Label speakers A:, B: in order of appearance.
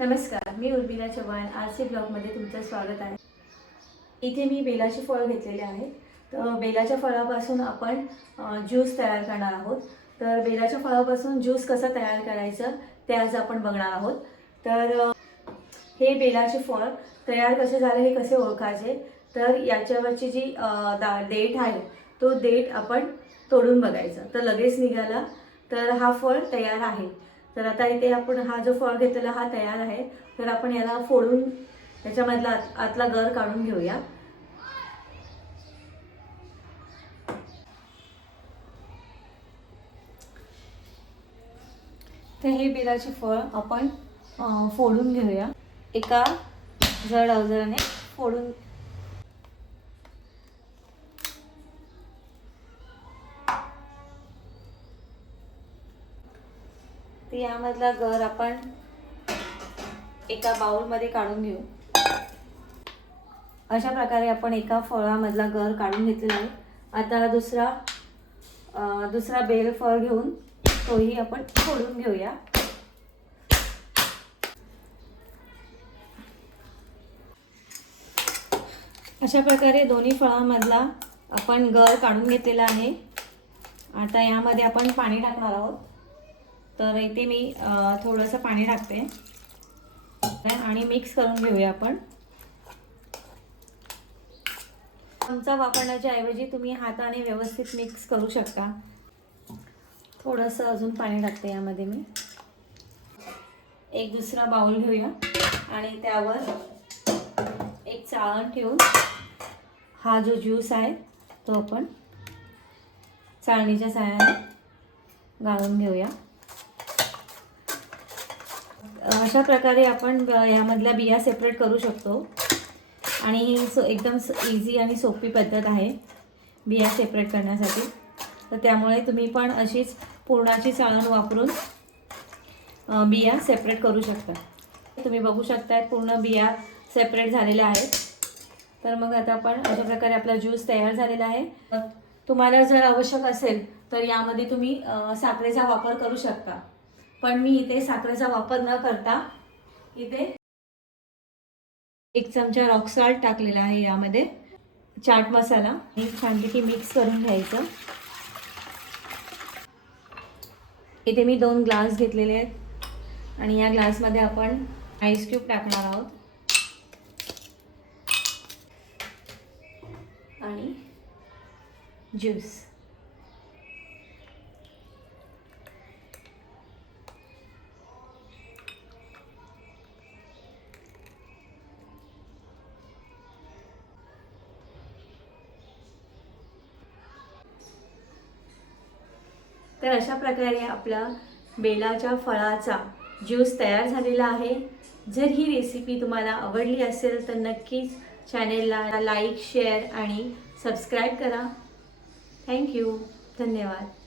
A: नमस्कार मी Urmila Chavan. R C ब्लॉगमध्ये तुमचं स्वागत आहे. इथे मी बेलाचे फळ घेतलेले आहे तर बेलाच्या फळापासून आपण ज्यूस तयार करणार आहोत. तर बेलाच्या फळापासून ज्यूस कसं तयार करायचं ते आज आपण बघणार आहोत. तर हे बेलाचे फळ तयार कसे झाले हे कसे ओळखायचे? तर याच्यावरची जी दा डेट आहे तो देठ आपण तोडून बघायचा. तर लगेच निघाला. तर हा फळ तयार आहे. तर आता इथे आपण हा जो फळ घेतलेला हा तयार आहे. तर आपण याला फोडून त्याच्यामधला आत- आतला गर काढून घेऊया. तर हे बिराचे फळ आपण फोडून घेऊया. एका जड अवजाराने फोडून तर यामधला गर आपण एका बाउलमध्ये काढून घेऊ. अशा प्रकारे आपण एका फळामधला गर काढून घेतलेला आहे. आता दुसरा दुसरा बेल फळ घेऊन तोही आपण फोडून घेऊया. अशा प्रकारे दोन्ही फळांमधला आपण गर काढून घेतलेला आहे. आता यामध्ये आपण पाणी टाकणार आहोत. तर इथे मी थोडंसं पाणी टाकते. आणि मिक्स करून घेऊया आपण. चमचा वापरण्याच्या ऐवजी तुम्ही हाताने व्यवस्थित मिक्स करू शकता. थोडंसं अजून पाणी टाकते यामध्ये मी. एक दुसरा बाउल घेऊया. आणि त्यावर एक चाळण ठेवून हा जो ज्यूस आहे तो आपण चाळणीच्या साह्याने गाळून घेऊया. अशा प्रकारे आपण यामधल्या बिया सेपरेट करू शकतो. आणि ही सो एकदम इझी आणि सोपी पद्धत आहे बिया सेपरेट करण्यासाठी. तर त्यामुळे तुम्ही पण अशीच पूर्णाची चाळण वापरून बिया सेपरेट करू शकता. तुम्ही बघू शकता पूर्ण बिया सेपरेट झालेल्या आहेत. तर मग आता आपण अशा प्रकारे आपला ज्यूस तयार झालेला आहे. तुम्हाला जर आवश्यक असेल तर यामध्ये तुम्ही साखरेचा वापर करू शकता. पण मी इथे साखरेचा वापर न करता इथे एक चमचा रॉक सॉल्ट टाकलेला आहे यामध्ये. चाट मसाला हे छानपैकी मिक्स करून घ्यायचं. इथे मी दोन ग्लास घेतलेले आहेत. आणि या ग्लासमध्ये आपण आईस क्यूब टाकणार आहोत. आणि ज्यूस तर अशा प्रकारे आपला बेलाच्या फळाचा ज्यूस तयार झालेला आहे. जर ही रेसिपी तुम्हाला आवडली असेल तर नक्कीच चॅनेलला लाईक शेअर आणि सबस्क्राईब करा. थँक्यू धन्यवाद.